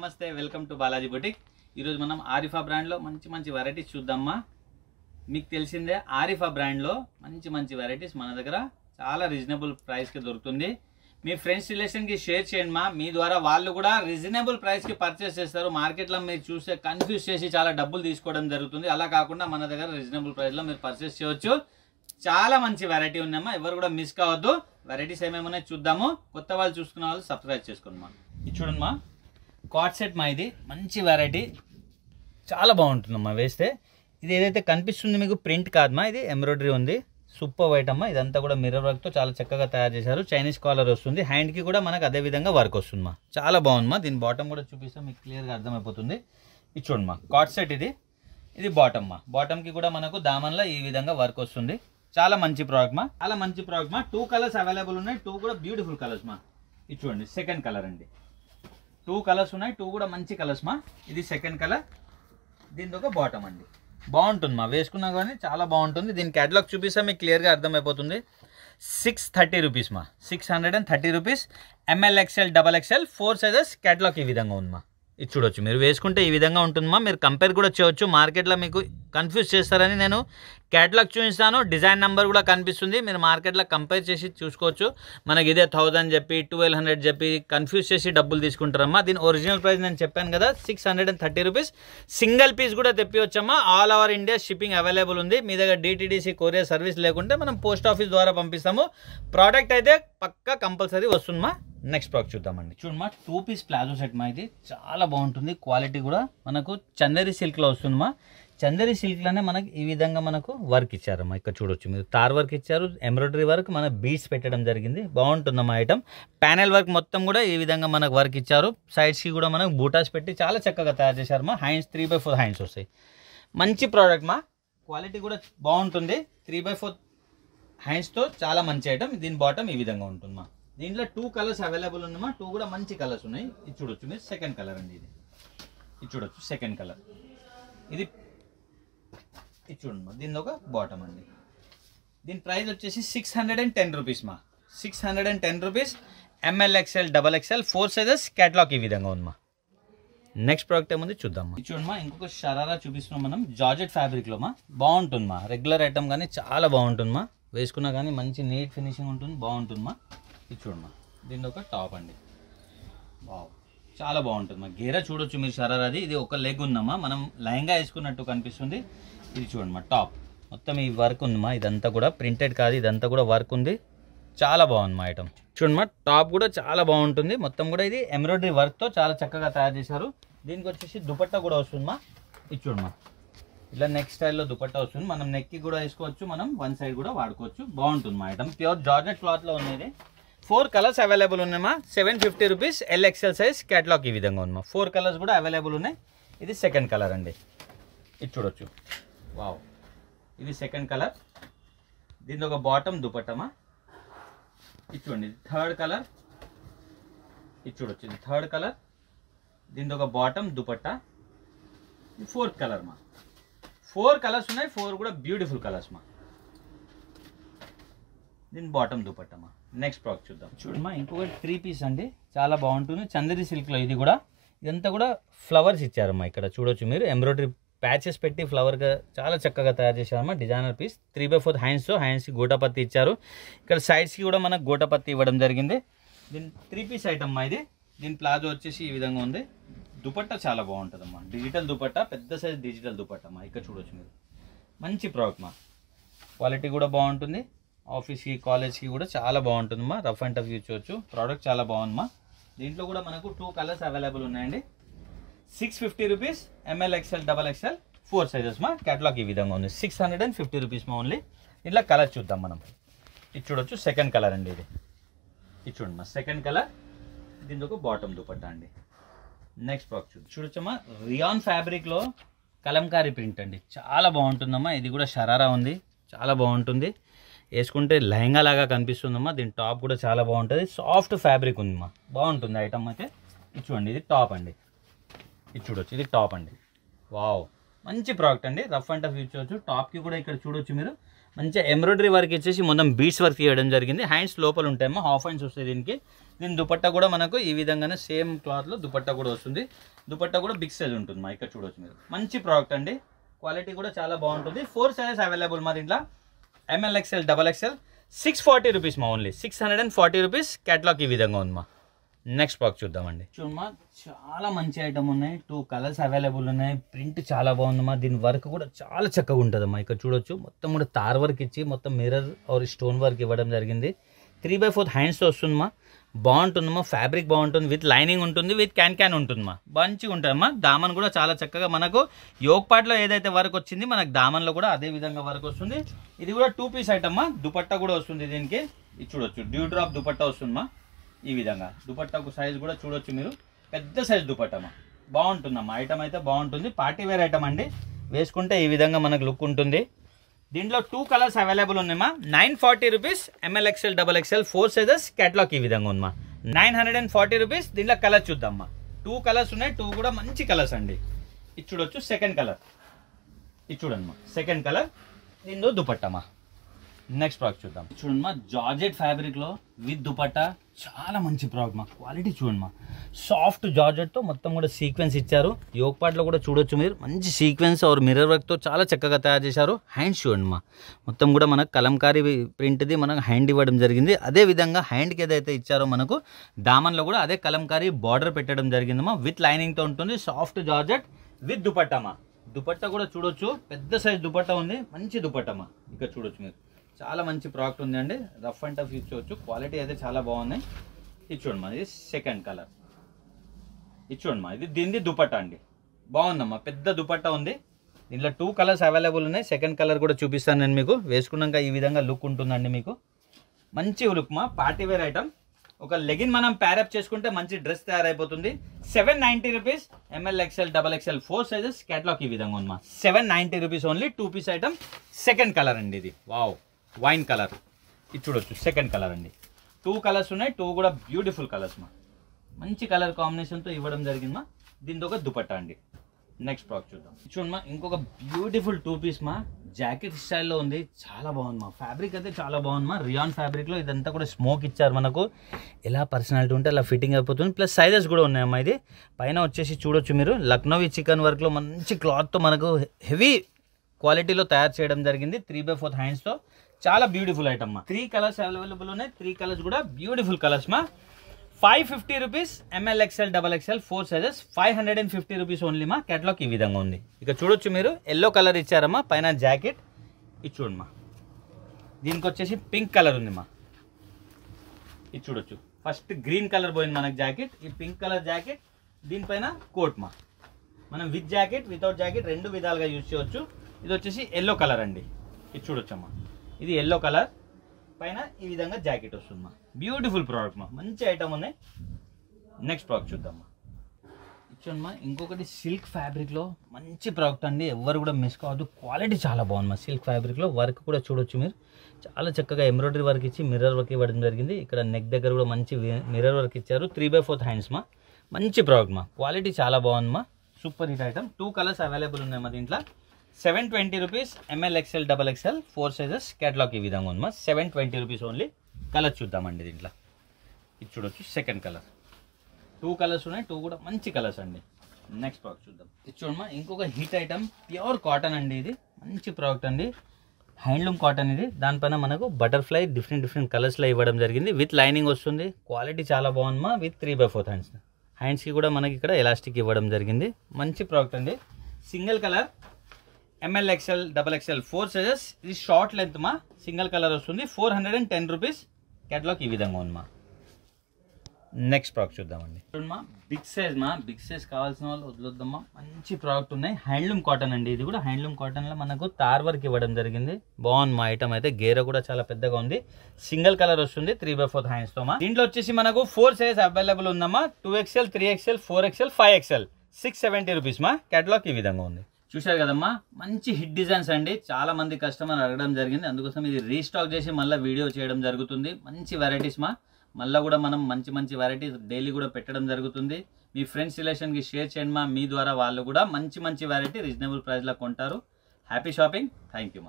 నమస్తే welcome to Balaji boutique. ఈరోజు మనం ఆరిఫా బ్రాండ్లో మంచి వెరైటీస్ చూద్దామా. మీకు తెలిసిందే ఆరిఫా బ్రాండ్లో మంచి వెరైటీస్ మన దగ్గర చాలా రీజనబుల్ ప్రైస్కి దొరుకుతుంది. మీ ఫ్రెండ్స్ రిలేషన్కి షేర్ చేయండి మా, మీ ద్వారా వాళ్ళు కూడా రీజనబుల్ ప్రైస్కి పర్చేస్ చేస్తారు. మార్కెట్లో మీరు చూస్తే కన్ఫ్యూజ్ చేసి చాలా డబ్బులు తీసుకోవడం జరుగుతుంది. అలా కాకుండా మన దగ్గర రీజనబుల్ ప్రైస్లో మీరు పర్చేస్ చేయవచ్చు. చాలా మంచి వెరైటీ ఉన్నాయమ్మా, ఎవరు కూడా మిస్ కావద్దు. వెరైటీస్ ఏమేమి ఉన్నాయో చూద్దాము. కొత్త వాళ్ళు చూసుకున్న వాళ్ళు సబ్స్క్రైబ్ చేసుకోండి మా. ఇది చూడండి మా, కాట్ సెట్ మా, ఇది మంచి వెరైటీ, చాలా బాగుంటుందమ్మా వేస్తే. ఇది ఏదైతే కనిపిస్తుంది మీకు ప్రింట్ కాదమ్మా, ఇది ఎంబ్రాయిడరీ ఉంది. సూపర్ వైట్ అమ్మా, ఇదంతా కూడా మిర్రర్ వర్క్తో చాలా చక్కగా తయారు చేశారు. చైనీస్ కాలర్ వస్తుంది, హ్యాండ్కి కూడా మనకు అదే విధంగా వర్క్ వస్తుందమ్మా. చాలా బాగుందమ్మా. దీని బాటమ్ కూడా చూపిస్తాం, మీకు క్లియర్గా అర్థమైపోతుంది. ఇది చూడమ్మా, కాట్ సెట్ ఇది బాటమ్ మా. బాటమ్కి కూడా మనకు దామన్లో ఈ విధంగా వర్క్ వస్తుంది. చాలా మంచి ప్రోడక్ట్ మా, చాలా మంచి ప్రోడక్ట్ మా. 2 కలర్స్ అవైలబుల్ ఉన్నాయి, 2 కూడా బ్యూటిఫుల్ కలర్స్ మా. ఇది చూడండి, సెకండ్ కలర్ అండి. 2 కలర్స్ ఉన్నాయి, 2 కూడా మంచి కలర్స్ మా. ఇది సెకండ్ కలర్, దీని ఒక బాటమ్ అండి. బాగుంటుంది మా, వేసుకున్నా కానీ చాలా బాగుంటుంది. దీని క్యాటలాగ్ చూపిస్తే మీకు క్లియర్గా అర్థమైపోతుంది. 630 రూపీస్ మా, 630 rupees. M L XL double XL 4 sizes. Catalogue ఈ విధంగా ఉంది మా. ఇది చూడొచ్చు, మీరు వేసుకుంటే ఈ విధంగా ఉంటుందమ్మా. మీరు కంపేర్ కూడా చేయవచ్చు. మార్కెట్లో మీకు కన్ఫ్యూజ్ చేస్తారని నేను క్యాటలాగ్ చూపిస్తాను. డిజైన్ నెంబర్ కూడా కనిపిస్తుంది, మీరు మార్కెట్లో కంపేర్ చేసి చూసుకోవచ్చు. మనకి ఇదే 1000 చెప్పి 1200 చెప్పి కన్ఫ్యూజ్ చేసి డబ్బులు తీసుకుంటారమ్మా. దీని ఒరిజినల్ ప్రైస్ నేను చెప్పాను కదా, 630 రూపీస్. సింగిల్ పీస్ కూడా తెప్పివచ్చమ్మా. All over India shipping available ఉంది. మీ దగ్గర డిటిడిసి కొరియర్ సర్వీస్ లేకుంటే మనం పోస్ట్ ఆఫీస్ ద్వారా పంపిస్తాము. ప్రోడక్ట్ అయితే పక్కా కంపల్సరీ వస్తుందమ్మా. నెక్స్ట్ ప్రోడక్ట్ చూద్దామండి. చూడమ్మా, 2 పీస్ ప్లాజో సెట్ మా. ఇది చాలా బాగుంటుంది, క్వాలిటీ కూడా మనకు చందేరి సిల్క్లో వస్తుందమ్మా. చందేరి సిల్క్లోనే మనకి ఈ విధంగా మనకు వర్క్ ఇచ్చారమ్మా. ఇక్కడ చూడొచ్చు మీరు, తార్ వర్క్ ఇచ్చారు, ఎంబ్రాయిడరీ వర్క్, మన బీడ్స్ పెట్టడం జరిగింది. బాగుంటుందమ్మా ఐటమ్. ప్యానెల్ వర్క్ మొత్తం కూడా ఈ విధంగా మనకు వర్క్ ఇచ్చారు. సైడ్స్కి కూడా మనకు బూటాస్ పెట్టి చాలా చక్కగా తయారు చేశారమ్మా. హ్యాండ్స్ 3/4 హ్యాండ్స్ వస్తాయి. మంచి ప్రోడక్ట్ మా, క్వాలిటీ కూడా బాగుంటుంది. 3/4 హ్యాండ్స్తో చాలా మంచి ఐటమ్. దీని బాటమ్ ఈ విధంగా ఉంటుందమ్మా. దీంట్లో 2 కలర్స్ అవైలబుల్ ఉన్నామా. 2 కూడా మంచి కలర్స్ ఉన్నాయి. ఇది చూడొచ్చు మీరు, సెకండ్ కలర్ అండి. ఇది చూడొచ్చు, సెకండ్ కలర్. ఇది చూడండి, దీని ఒక బాటమ్ అండి. దీని ప్రైస్ వచ్చేసి 610 రూపీస్ మా, 610 rupees. M L XL double XL 4 sizes. Catalogue ఈ విధంగా ఉందమ్మా. నెక్స్ట్ ప్రోడక్ట్ ఏముంది చూద్దాం. చూడమ్మా, ఇంకొక షరారా చూపిస్తున్నాం మనం, జార్జెట్ ఫ్యాబ్రిక్లో మా. బాగుంటుందమ్మా, రెగ్యులర్ ఐటమ్ కానీ చాలా బాగుంటుందమ్మా. వేసుకున్నా కానీ మంచి నీట్ ఫినిషింగ్ ఉంటుంది, బాగుంటుందమ్మా. ఇది చూడమ్మా, దీని ఒక టాప్ అండి. వావ్, చాలా బాగుంటుంది మా. గేరా చూడొచ్చు మీరు, షరారాది. ఇది ఒక లెగ్ ఉందమ్మా, మనం లైంగా వేసుకున్నట్టు కనిపిస్తుంది. ఇది చూడమ్మా, టాప్ మొత్తం ఈ వర్క్ ఉందమ్మా. ఇదంతా కూడా ప్రింటెడ్ కాదు, ఇదంతా కూడా వర్క్ ఉంది. చాలా బాగుంది మా ఐటమ్. చూడమ్మా, టాప్ కూడా చాలా బాగుంటుంది. మొత్తం కూడా ఇది ఎంబ్రాయిడరీ వర్క్తో చాలా చక్కగా తయారు చేశారు. దీనికి వచ్చేసి దుపట్టా కూడా వస్తుందమ్మా. ఇది చూడమ్మా, ఇలా నెక్ స్టైల్లో దుపట్టా వస్తుంది. మనం నెక్కి కూడా వేసుకోవచ్చు, మనం వన్ సైడ్ కూడా వాడుకోవచ్చు. బాగుంటుంది మా ఐటమ్. ప్యూర్ జార్జెట్ క్లాత్లో ఉన్నది. 4 కలర్స్ అవైలబుల్ ఉన్నాయమ్మా. 750 రూపీస్. L XL size. క్యాటలాగ్ ఈ విధంగా ఉందమ్మా. 4 కలర్స్ కూడా అవైలబుల్ ఉన్నాయి. ఇది సెకండ్ కలర్ అండి. ఇది చూడొచ్చు, వావ్, ఇది సెకండ్ కలర్. దీని ఒక బాటమ్ దుపట్టమా. ఇది చూడండి, థర్డ్ కలర్. ఇది చూడొచ్చు, ఇది థర్డ్ కలర్. దీని ఒక బాటమ్ దుపట్టా. ఇది 4th కలర్ మా. 4 కలర్స్ ఉన్నాయి, 4 కూడా బ్యూటిఫుల్ కలర్స్ మా. దీని బాటమ్ దుపట్టమా. నెక్స్ట్ ప్రోడక్ట్ చూద్దాం. చూడమ్మా, ఇంకొకటి 3 పీస్ అండి, చాలా బాగుంటుంది. చందేరి సిల్క్లో ఇది కూడా. ఇదంతా కూడా ఫ్లవర్స్ ఇచ్చారమ్మా. ఇక్కడ చూడొచ్చు మీరు, ఎంబ్రాయిడరీ ప్యాచెస్ పెట్టి ఫ్లవర్గా చాలా చక్కగా తయారు చేశారమ్మా. Designer piece. 3/4 హ్యాండ్స్తో, హ్యాండ్స్కి గోటపత్తి ఇచ్చారు. ఇక్కడ సైడ్స్కి కూడా మనకు గోటపత్తి ఇవ్వడం జరిగింది. దీని 3 పీస్ ఐటమ్ మా ఇది. దీని ప్లాజో వచ్చేసి ఈ విధంగా ఉంది. దుపట్టా చాలా బాగుంటుందమ్మా. డిజిటల్ దుపట్టా, పెద్ద సైజ్ డిజిటల్ దుపట్టమ్మా. ఇక్కడ చూడొచ్చు మీరు, మంచి ప్రోడక్ట్ మా. క్వాలిటీ కూడా బాగుంటుంది. ఆఫీస్కి, కాలేజ్కి కూడా చాలా బాగుంటుందమ్మా. రఫ్ అండ్ టఫ్ యూజ్ చేయొచ్చు. ప్రోడక్ట్ చాలా బాగుందమ్మా. దీంట్లో కూడా మనకు 2 కలర్స్ అవైలబుల్ ఉన్నాయండి. 650 rupees. M L XL double XL 4 sizes మా. క్యాటలాగ్ ఈ విధంగా ఉంది. 650 రూపీస్ మా ఓన్లీ. ఇలా కలర్ చూద్దాం మనం. ఇది చూడొచ్చు, సెకండ్ కలర్ అండి. ఇది చూడండి మా, సెకండ్ కలర్. దీని ఒక బాటమ్ దుపట్టా అండి. నెక్స్ట్ ప్రోడక్ట్ చూడొచ్చమ్మా, రియాన్ ఫ్యాబ్రిక్లో కలంకారీ ప్రింట్ అండి. చాలా బాగుంటుందమ్మా. ఇది కూడా షరారా ఉంది, చాలా బాగుంటుంది. వేసుకుంటే లెహంగా లాగా కనిపిస్తుందమ్మా. దీని టాప్ కూడా చాలా బాగుంటుంది. సాఫ్ట్ ఫ్యాబ్రిక్ ఉందమ్మా, బాగుంటుంది ఐటమ్ అయితే. ఇది చూడండి, ఇది టాప్ అండి. ఇది చూడొచ్చు, ఇది టాప్ అండి. వావ్, మంచి ప్రోడక్ట్ అండి. రఫ్ అండ్ టఫ్ యూజ్ చేయొచ్చు. టాప్కి కూడా ఇక్కడ చూడొచ్చు మీరు, మంచిగా ఎంబ్రాయిడరీ వర్క్ ఇచ్చేసి మొత్తం బీడ్స్ వర్క్ చేయడం జరిగింది. హ్యాండ్స్ లోపల ఉంటాయమ్మా, హాఫ్ హ్యాండ్స్ వస్తాయి దీనికి. దీని దుపట్టా కూడా మనకు ఈ విధంగానే సేమ్ క్లాత్లో దుపట్టా కూడా వస్తుంది. దుపట్టా కూడా బిగ్ సైజ్ ఉంటుంది మా, ఇక్కడ చూడొచ్చు మీరు. మంచి ప్రోడక్ట్ అండి, క్వాలిటీ కూడా చాలా బాగుంటుంది. 4 సైజెస్ అవైలబుల్ మా దీంట్లో. ML XL XXL 640 రూపీస్ మా, ఓన్లీ 640 రూపీస్. క్యాటలాగ్ ఈ విధంగా ఉంది మా. నెక్స్ట్ బాక్స్ చూద్దామండి. చూడమ్మా చాలా మంచి ఐటమ్ ఉన్నాయి, 2 కలర్స్ అవైలబుల్ ఉన్నాయి. ప్రింట్ చాలా బాగుందమ్మా, దీని వర్క్ కూడా చాలా చక్కగా ఉంటుందమ్మా. ఇక్కడ చూడొచ్చు మొత్తం కూడా తార్ వర్క్ ఇచ్చి మొత్తం మిర్రర్ ఆర్ స్టోన్ వర్క్ ఇవ్వడం జరిగింది. 3/4 హ్యాండ్స్తో వస్తుందమ్మా, బాగుంటుందమ్మా. ఫ్యాబ్రిక్ బాగుంటుంది, విత్ లైనింగ్ ఉంటుంది, విత్ క్యాన్ ఉంటుందమ్మా. మంచిగా ఉంటుందమ్మా. దామన్ కూడా చాలా చక్కగా మనకు యోగ్ పార్ట్లో ఏదైతే వర్క్ వచ్చింది మనకు దామన్లో కూడా అదే విధంగా వర్క్ వస్తుంది. ఇది కూడా 2 పీస్ ఐటమ్ అమ్మా. దుపట్టా కూడా వస్తుంది దీనికి, ఇది చూడొచ్చు డ్యూ డ్రాప్ దుపట్టా వస్తుందమ్మా. ఈ విధంగా దుపట్టాకు సైజ్ కూడా చూడొచ్చు మీరు, పెద్ద సైజ్ దుపట్టమ్మా. బాగుంటుందమ్మా, ఐటమ్ అయితే బాగుంటుంది. పార్టీ వేర్ ఐటమ్ అండి, వేసుకుంటే ఈ విధంగా మనకు లుక్ ఉంటుంది. దీంట్లో 2 కలర్స్ అవైలబుల్ ఉన్నాయమ్మా. 940 rupees. ML XL XXL 4 sizes. Catalogue ఈ విధంగా ఉందమ్మా. 940 రూపీస్. దీంట్లో కలర్ చూద్దామమ్మా. 2 కలర్స్ ఉన్నాయి, 2 కూడా మంచి కలర్స్ అండి. ఇది చూడొచ్చు సెకండ్ కలర్, ఇది చూడమ్మా సెకండ్ కలర్. దీంట్లో దుపట్టమ్మా. నెక్స్ట్ ప్రోడక్ట్ చూద్దాం. చూడమ్మా జార్జెట్ ఫ్యాబ్రిక్లో విత్ దుపట్టా, చాలా మంచి ప్రోడక్ట్ మా. క్వాలిటీ చూడమ్మా, సాఫ్ట్ జార్జెట్తో మొత్తం కూడా సీక్వెన్స్ ఇచ్చారు. యోగ్ పార్ట్లో కూడా చూడొచ్చు మీరు, మంచి సీక్వెన్స్ ఆర్ మిర్రర్ వర్క్తో చాలా చక్కగా తయారు చేశారు. హ్యాండ్స్ చూడమ్మా, మొత్తం కూడా మనకు కలంకారీ ప్రింట్ది మనకు హ్యాండ్ ఇవ్వడం జరిగింది. అదే విధంగా హ్యాండ్కి ఏదైతే ఇచ్చారో మనకు దామన్లో కూడా అదే కలంకారీ బార్డర్ పెట్టడం జరిగిందమ్మా. విత్ లైనింగ్తో ఉంటుంది. సాఫ్ట్ జార్జెట్ విత్ దుపట్టామా. దుపట్టా కూడా చూడొచ్చు, పెద్ద సైజ్ దుపట్టా ఉంది, మంచి దుపట్టమ్మా. ఇక్కడ చూడొచ్చు మీరు, చాలా మంచి ప్రోడక్ట్ ఉంది అండి. రఫ్ అండ్ టఫ్ ఇచ్చవచ్చు, క్వాలిటీ అయితే చాలా బాగున్నాయి. ఇది చూడమ్మా, ఇది సెకండ్ కలర్. ఇది చూడమ్మా, ఇది దీనిది దుపట్టా అండి. బాగుందమ్మా, పెద్ద దుపట్టా ఉంది. దీంట్లో 2 కలర్స్ అవైలబుల్ ఉన్నాయి. సెకండ్ కలర్ కూడా చూపిస్తాను నేను మీకు. వేసుకున్నాక ఈ విధంగా లుక్ ఉంటుందండి మీకు, మంచి లుక్ మా. Party wear item. ఒక లెగిన్ మనం ప్యారప్ చేసుకుంటే మంచి డ్రెస్ తయారైపోతుంది. 790 rupees. ML XL XXL 4 sizes. Catalogue ఈ విధంగా ఉందమ్మా. 790 rupees only. 2 piece item. Second colour అండి ఇది. Wow, wine colour. ఇది చూడొచ్చు సెకండ్ కలర్ అండి. 2 కలర్స్ ఉన్నాయి, 2 కూడా బ్యూటిఫుల్ కలర్స్ మా. మంచి కలర్ కాంబినేషన్తో ఇవ్వడం జరిగిందమ్మా. దీంతో ఒక దుపట్టా అండి. నెక్స్ట్ ప్రోడక్ట్ చూద్దాం. చూడమ్మా ఇంకొక బ్యూటిఫుల్ 2 పీస్ మా. జాకెట్ స్టైల్లో ఉంది, చాలా బాగుంది మా. ఫ్యాబ్రిక్ అయితే చాలా బాగుంది మా. రియాన్ ఫ్యాబ్రిక్లో ఇదంతా కూడా స్మోక్ ఇచ్చారు మనకు. ఎలా పర్సనాలిటీ ఉంటే అలా ఫిట్టింగ్ అయిపోతుంది. ప్లస్ సైజెస్ కూడా ఉన్నాయమ్మా. ఇది పైన వచ్చేసి చూడొచ్చు మీరు, లక్నోవి చికెన్ వర్క్లో మంచి క్లాత్తో మనకు హెవీ క్వాలిటీలో తయారు చేయడం జరిగింది. 3/4 హ్యాండ్స్తో చాలా బ్యూటిఫుల్ ఐటమ్ మా. 3 కలర్స్ అవైలబుల్ ఉన్నాయి. 3 కలర్స్ కూడా బ్యూటిఫుల్ కలర్స్ మా. 550 rupees. ML XL XXL 4 sizes. 550 rupees only మా. క్యాటలాగ్ ఈ విధంగా ఉంది. ఇక చూడొచ్చు మీరు, ఎల్లో కలర్ ఇచ్చారమ్మా పైన జాకెట్. ఇది చూడమ్మా, దీనికి వచ్చేసి పింక్ కలర్ ఉంది మా. ఇది చూడొచ్చు, ఫస్ట్ గ్రీన్ కలర్ పోయింది మనకు జాకెట్, ఈ పింక్ కలర్ జాకెట్, దీనిపైన కోట్ మా. మనం విత్ జాకెట్ వితౌట్ జాకెట్ 2 విధాలుగా యూజ్ చేయవచ్చు. ఇది వచ్చేసి ఎల్లో కలర్ అండి. ఇది చూడొచ్చమ్మా, ఇది ఎల్లో కలర్, పైన ఈ విధంగా జాకెట్ వస్తుందమ్మా. బ్యూటిఫుల్ ప్రోడక్ట్ మా, మంచి ఐటమ్ ఉన్నాయి. నెక్స్ట్ ప్రోడక్ట్ చూద్దామా. ఇచ్చమ్మా ఇంకొకటి సిల్క్ ఫ్యాబ్రిక్లో మంచి ప్రోడక్ట్ అండి, ఎవరు కూడా మిస్ కావద్దు. క్వాలిటీ చాలా బాగుంది మా. సిల్క్ ఫ్యాబ్రిక్లో వర్క్ కూడా చూడొచ్చు మీరు, చాలా చక్కగా ఎంబ్రాయిడరీ వర్క్ ఇచ్చి మిర్రర్ వర్క్ ఇవ్వడం జరిగింది. ఇక్కడ నెక్ దగ్గర కూడా మంచి మిర్రర్ వర్క్ ఇచ్చారు. 3/4 హ్యాండ్స్ మా. మంచి ప్రోడక్ట్ మా, క్వాలిటీ చాలా బాగుంది మా. Super hit item. 2 colours available ఉన్నాయి మా దీంట్లో. 720 rupees. ML XL XXL 4 sizes. Catalogue ఈ విధంగా ఉంది మా. 720 రూపీస్ ఓన్లీ. కలర్ చూద్దామండి దీంట్లో. ఇది చూడొచ్చు సెకండ్ కలర్. 2 కలర్స్ ఉన్నాయి, 2 కూడా మంచి కలర్స్ అండి. నెక్స్ట్ ప్రోడక్ట్ చూద్దాం. ఇది చూడమ్మా ఇంకొక హిట్ ఐటమ్, ప్యూర్ కాటన్ అండి. ఇది మంచి ప్రోడక్ట్ అండి, హ్యాండ్లూమ్ కాటన్. ఇది దానిపైన మనకు బటర్ఫ్లై డిఫరెంట్ కలర్స్లో ఇవ్వడం జరిగింది. విత్ లైనింగ్ వస్తుంది. క్వాలిటీ చాలా బాగుంది మా. With 3/4 hands. హ్యాండ్స్కి కూడా మనకి ఇక్కడ ఎలాస్టిక్ ఇవ్వడం జరిగింది. మంచి ప్రోడక్ట్ అండి. Single colour. ML XL XXL 4 sizes. ఇది షార్ట్ లెంత్ మా. సింగిల్ కలర్ వస్తుంది. 410 రూపీస్. క్యాటలాగ్ ఈ విధంగా ఉంది మా. నెక్స్ట్ ప్రోడక్ట్ చూద్దామండి. చూడమ్మా బిగ్ సైజ్ మా. బిగ్ సైజ్ కావాల్సిన వాళ్ళు వదిలేద్దమ్మా, మంచి ప్రోడక్ట్ ఉన్నాయి. హ్యాండ్లూమ్ కాటన్ అండి. ఇది కూడా హ్యాండ్లూమ్ కాటన్లో మనకు తార్ వర్క్ ఇవ్వడం జరిగింది. బాగుంది మా ఐటమ్ అయితే. గేర కూడా చాలా పెద్దగా ఉంది. సింగిల్ కలర్ వస్తుంది. 3/4 హ్యాండ్స్తో మా. దీంట్లో వచ్చేసి మనకు 4 సైజ్ అవైలబుల్ ఉందమ్మా. 2XL 3XL 4XL 5XL. 670 rupees మా. క్యాటలాగ్ ఈ విధంగా ఉంది. చూశారు కదమ్మా, మంచి హిట్ డిజైన్స్ అండి. చాలా మంది కస్టమర్ అడగడం జరిగింది, అందుకోసం ఇది రీస్టాక్ చేసి మళ్ళీ వీడియో చేయడం జరుగుతుంది. మంచి వెరైటీస్ మా. మళ్ళీ కూడా మనం మంచి వెరైటీస్ డైలీ కూడా పెట్టడం జరుగుతుంది. మీ ఫ్రెండ్స్ రిలేషన్కి షేర్ చేయండి మా. మీ ద్వారా వాళ్ళు కూడా మంచి వెరైటీ రీజనబుల్ ప్రైస్లో కొంటారు. Happy shopping. థ్యాంక్ యూ మా.